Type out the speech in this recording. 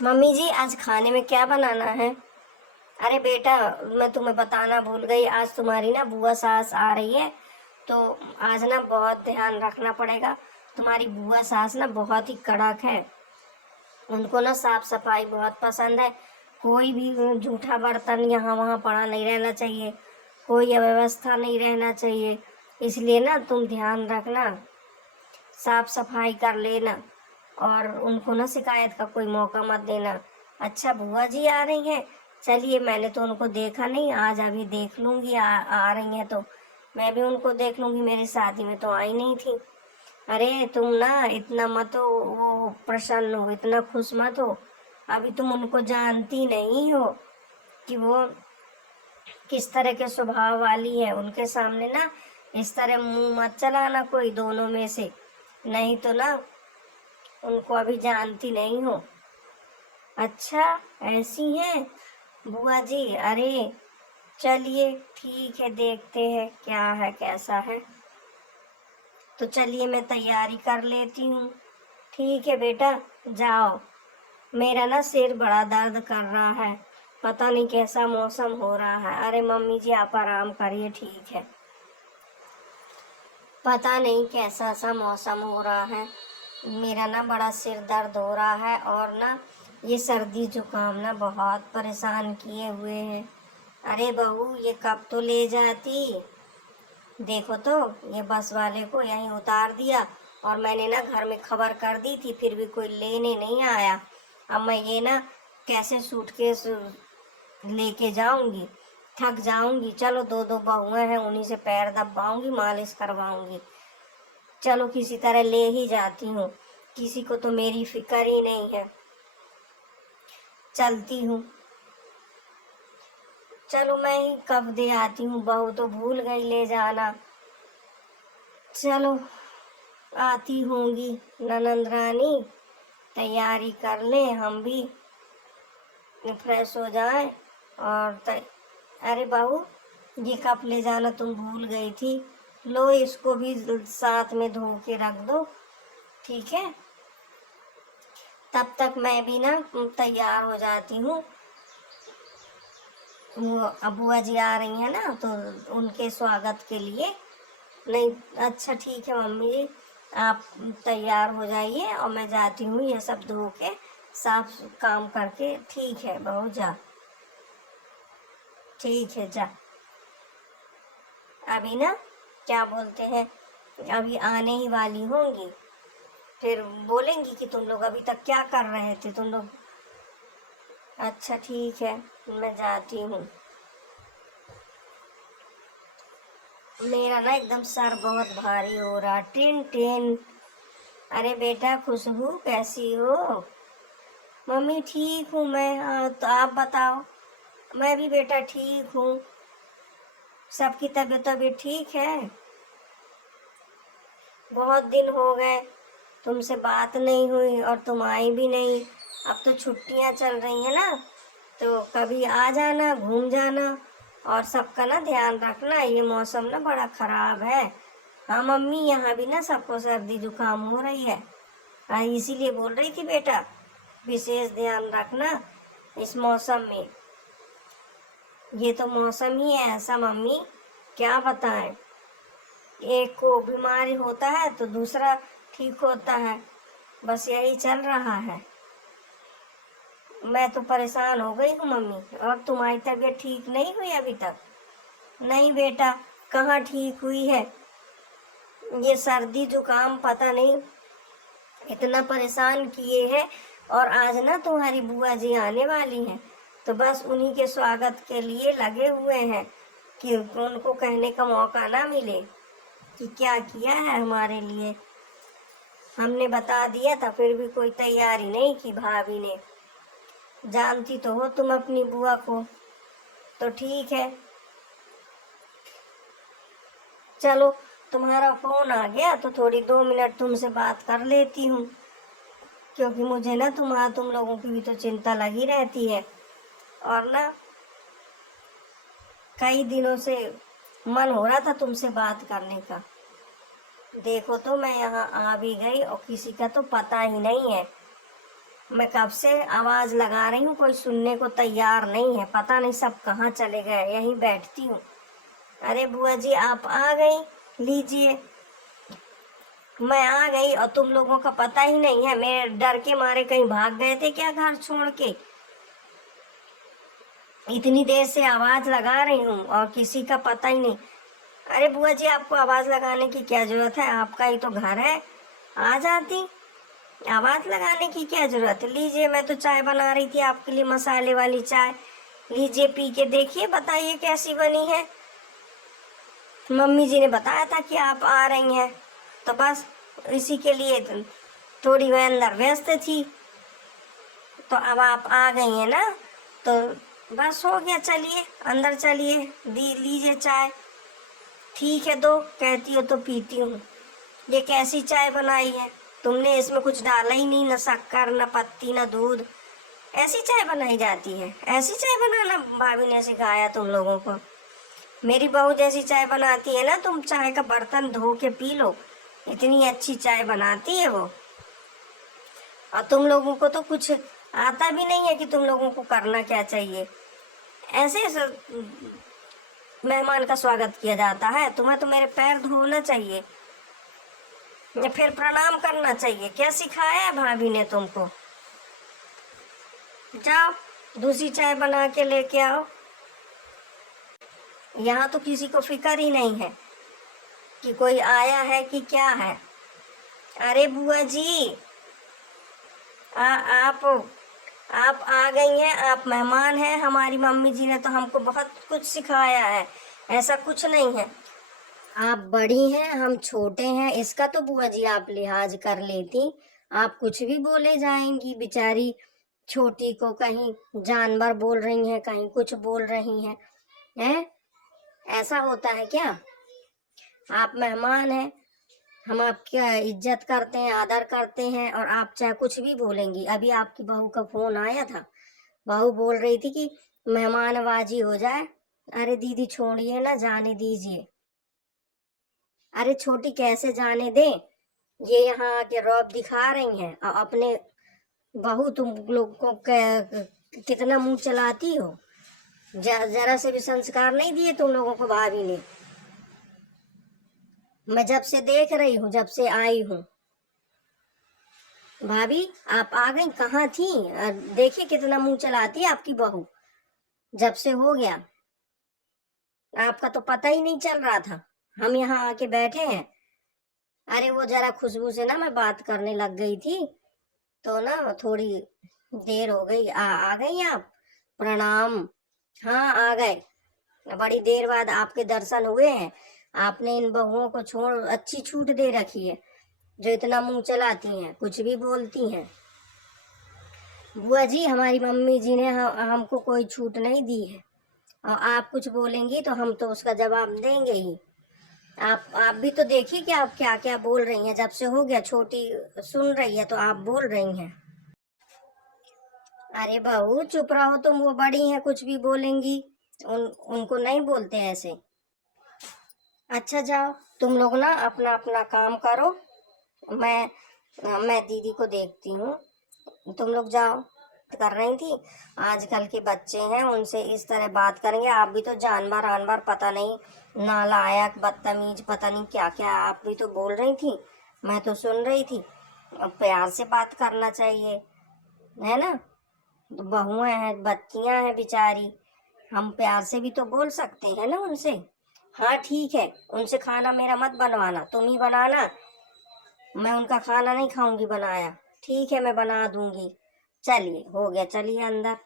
Mummy जी आज खाने में क्या बनाना है? अरे बेटा, मैं तुम्हें बताना भूल गई, आज तुम्हारी ना बुआ सास आ रही है। तो आज ना बहुत ध्यान रखना पड़ेगा। तुम्हारी बुआ सास ना बहुत ही कड़क है। उनको ना साफ सफाई बहुत पसंद है। कोई भी जूठा बर्तन यहाँ वहाँ पड़ा नहीं रहना चाहिए, कोई अव्यवस्था नहीं रहना चाहिए। इसलिए ना तुम ध्यान रखना, साफ सफाई कर लेना और उनको ना शिकायत का कोई मौका मत देना। अच्छा, बुआ जी आ रही हैं। चलिए, मैंने तो उनको देखा नहीं, आज अभी देख लूँगी। आ रही हैं तो मैं भी उनको देख लूँगी। मेरी शादी में तो आई नहीं थी। अरे तुम ना इतना मत हो, वो प्रसन्न हो, इतना खुश मत हो। अभी तुम उनको जानती नहीं हो कि वो किस तरह के स्वभाव वाली है। उनके सामने ना इस तरह मुंह मत चलाना कोई दोनों में से, नहीं तो ना उनको अभी जानती नहीं हो। अच्छा, ऐसी हैं बुआ जी? अरे चलिए ठीक है, देखते हैं क्या है कैसा है। तो चलिए मैं तैयारी कर लेती हूँ। ठीक है बेटा, जाओ। मेरा ना सिर बड़ा दर्द कर रहा है, पता नहीं कैसा मौसम हो रहा है। अरे मम्मी जी आप आराम करिए, ठीक है। पता नहीं कैसा सा मौसम हो रहा है, मेरा ना बड़ा सिर दर्द हो रहा है और ना ये सर्दी जुकाम ना बहुत परेशान किए हुए हैं। अरे बहू, ये कब तो ले जाती। देखो तो, ये बस वाले को यहीं उतार दिया और मैंने ना घर में खबर कर दी थी, फिर भी कोई लेने नहीं आया। अब मैं ये ना कैसे सूटकेस लेके जाऊंगी, थक जाऊंगी। चलो, दो दो बहुएं हैं, उन्हीं से पैर दबाऊंगी, मालिश करवाऊंगी। चलो किसी तरह ले ही जाती हूँ, किसी को तो मेरी फिक्र ही नहीं है। चलती हूँ, चलो मैं ही कब दे आती हूँ, बहू तो भूल गई ले जाना। चलो, आती होंगी ननंद रानी, तैयारी कर लें हम भी, फ्रेश हो जाए और अरे बहू, ये कप ले जाना तुम भूल गई थी। लो, इसको भी साथ में धो के रख दो, ठीक है। तब तक मैं भी ना तैयार हो जाती हूँ। वो बुआ जी आ रही हैं ना, तो उनके स्वागत के लिए। नहीं, अच्छा ठीक है मम्मी जी, आप तैयार हो जाइए और मैं जाती हूँ ये सब धो के साफ काम करके। ठीक है बहू, जा। ठीक है, जा। अभी ना क्या बोलते हैं, अभी आने ही वाली होंगी, फिर बोलेंगी कि तुम लोग अभी तक क्या कर रहे थे तुम लोग। अच्छा ठीक है, मैं जाती हूँ। मेरा ना एकदम सर बहुत भारी हो रहा, टिन टिन। अरे बेटा खुशबू, कैसी हो? मम्मी ठीक हूँ मैं। तो आप बताओ। मैं भी बेटा ठीक हूँ। सबकी तबीयत ठीक है? बहुत दिन हो गए, तुमसे बात नहीं हुई और तुम आई भी नहीं। अब तो छुट्टियां चल रही हैं ना, तो कभी आ जाना, घूम जाना और सबका ना ध्यान रखना। ये मौसम ना बड़ा ख़राब है। हाँ मम्मी, यहाँ भी ना सबको सर्दी जुकाम हो रही है। हाँ, इसीलिए बोल रही थी बेटा, विशेष ध्यान रखना इस मौसम में। ये तो मौसम ही है ऐसा मम्मी, क्या बताएं। एक को बीमारी होता है तो दूसरा ठीक होता है, बस यही चल रहा है। मैं तो परेशान हो गई हूँ मम्मी। और तुम्हारी तबीयत ठीक नहीं हुई अभी तक? नहीं बेटा, कहाँ ठीक हुई है। ये सर्दी जुकाम पता नहीं इतना परेशान किए हैं। और आज ना तुम्हारी बुआ जी आने वाली हैं, तो बस उन्हीं के स्वागत के लिए लगे हुए हैं कि उनको कहने का मौका ना मिले कि क्या किया है हमारे लिए। हमने बता दिया था, फिर भी कोई तैयारी नहीं की भाभी ने। जानती तो हो तुम अपनी बुआ को। तो ठीक है, चलो तुम्हारा फ़ोन आ गया तो थोड़ी 2 मिनट तुमसे बात कर लेती हूँ, क्योंकि मुझे ना तुम लोगों की भी तो चिंता लगी रहती है। और ना कई दिनों से मन हो रहा था तुमसे बात करने का। देखो तो मैं यहाँ आ भी गई और किसी का तो पता ही नहीं है। मैं कब से आवाज लगा रही हूँ, कोई सुनने को तैयार नहीं है। पता नहीं सब कहाँ चले गए, यहीं बैठती हूँ। अरे बुआ जी आप आ गई, लीजिए। मैं आ गई और तुम लोगों का पता ही नहीं है। मेरे डर के मारे कहीं भाग गए थे क्या घर छोड़ के? इतनी देर से आवाज लगा रही हूँ और किसी का पता ही नहीं। अरे बुआ जी आपको आवाज लगाने की क्या जरूरत है, आपका ही तो घर है, आ जाती। आवाज लगाने की क्या जरूरत है? लीजिए, मैं तो चाय बना रही थी आपके लिए, मसाले वाली चाय। लीजिए पी के देखिए, बताइए कैसी बनी है। मम्मी जी ने बताया था कि आप आ रही हैं, तो बस इसी के लिए थोड़ी मैं अंदर व्यस्त थी। तो अब आप आ गई हैं ना, तो बस हो गया। चलिए अंदर चलिए, लीजिए चाय। ठीक है, दो कहती हो तो पीती हूँ। ये कैसी चाय बनाई है तुमने? इसमें कुछ डाला ही नहीं, न शक्कर न पत्ती न दूध। ऐसी चाय बनाई जाती है? ऐसी चाय बनाना भाभी ने सिखाया तुम लोगों को? मेरी बहू जैसी चाय बनाती है ना, तुम चाय का बर्तन धो के पी लो, इतनी अच्छी चाय बनाती है वो। और तुम लोगों को तो कुछ आता भी नहीं है कि तुम लोगों को करना क्या चाहिए। ऐसे मेहमान का स्वागत किया जाता है? तुम्हें तो मेरे पैर धोना चाहिए या फिर प्रणाम करना चाहिए। क्या सिखाया है भाभी ने तुमको? जाओ दूसरी चाय बना के लेके आओ। यहाँ तो किसी को फिक्र ही नहीं है कि कोई आया है कि क्या है। अरे बुआ जी आप आ गई हैं, आप मेहमान हैं। हमारी मम्मी जी ने तो हमको बहुत कुछ सिखाया है, ऐसा कुछ नहीं है। आप बड़ी हैं, हम छोटे हैं, इसका तो बुआ जी आप लिहाज कर लेती। आप कुछ भी बोले जाएंगी, बेचारी छोटी को कहीं जानवर बोल रही हैं, कहीं कुछ बोल रही हैं। हैं? ऐसा होता है क्या? आप मेहमान हैं, हम आपकी इज्जत करते हैं, आदर करते हैं, और आप चाहे कुछ भी बोलेंगी। अभी आपकी बहू का फोन आया था, बहू बोल रही थी कि मेहमानबाजी हो जाए। अरे दीदी छोड़िए ना, जाने दीजिए। अरे छोटी कैसे जाने दे? ये यहाँ आके रौब दिखा रही हैं और अपने बहू तुम लोग को कितना मुंह चलाती हो। जरा से भी संस्कार नहीं दिए तुम लोगों को भाभी ने। मैं जब से देख रही हूँ, जब से आई हूँ। भाभी आप आ गई, कहाँ थी? देखिए कितना मुंह चलाती है आपकी बहू। जब से हो गया, आपका तो पता ही नहीं चल रहा था, हम यहाँ आके बैठे हैं। अरे वो जरा खुशबू से ना मैं बात करने लग गई थी, तो ना थोड़ी देर हो गई। आ गई आप? प्रणाम। हाँ आ गए, बड़ी देर बाद आपके दर्शन हुए हैं। आपने इन बहुओं को छोड़ अच्छी छूट दे रखी है, जो इतना मुंह चलाती हैं, कुछ भी बोलती हैं। बुआ जी हमारी मम्मी जी ने हमको कोई छूट नहीं दी है, और आप कुछ बोलेंगी तो हम तो उसका जवाब देंगे ही। आप भी तो देखिए कि आप क्या क्या बोल रही हैं। जब से हो गया, छोटी सुन रही है तो आप बोल रही हैं। अरे बहू चुप रहो तुम, वो बड़ी हैं, कुछ भी बोलेंगी। उनको नहीं बोलते ऐसे। अच्छा जाओ तुम लोग ना अपना अपना काम करो, मैं दीदी को देखती हूँ। तुम लोग जाओ। कर रही थी, आजकल के बच्चे हैं, उनसे इस तरह बात करेंगे? आप भी तो जानवर आनवर, पता नहीं नालायक बदतमीज, पता नहीं क्या क्या आप भी तो बोल रही थी। मैं तो सुन रही थी। प्यार से बात करना चाहिए, है ना? बहुएं हैं, बच्चियां हैं बेचारी, हम प्यार से भी तो बोल सकते हैं ना उनसे। हाँ ठीक है, उनसे खाना मेरा मत बनवाना, तुम ही बनाना। मैं उनका खाना नहीं खाऊंगी बनाया। ठीक है मैं बना दूंगी। चलिए हो गया, चलिए अंदर।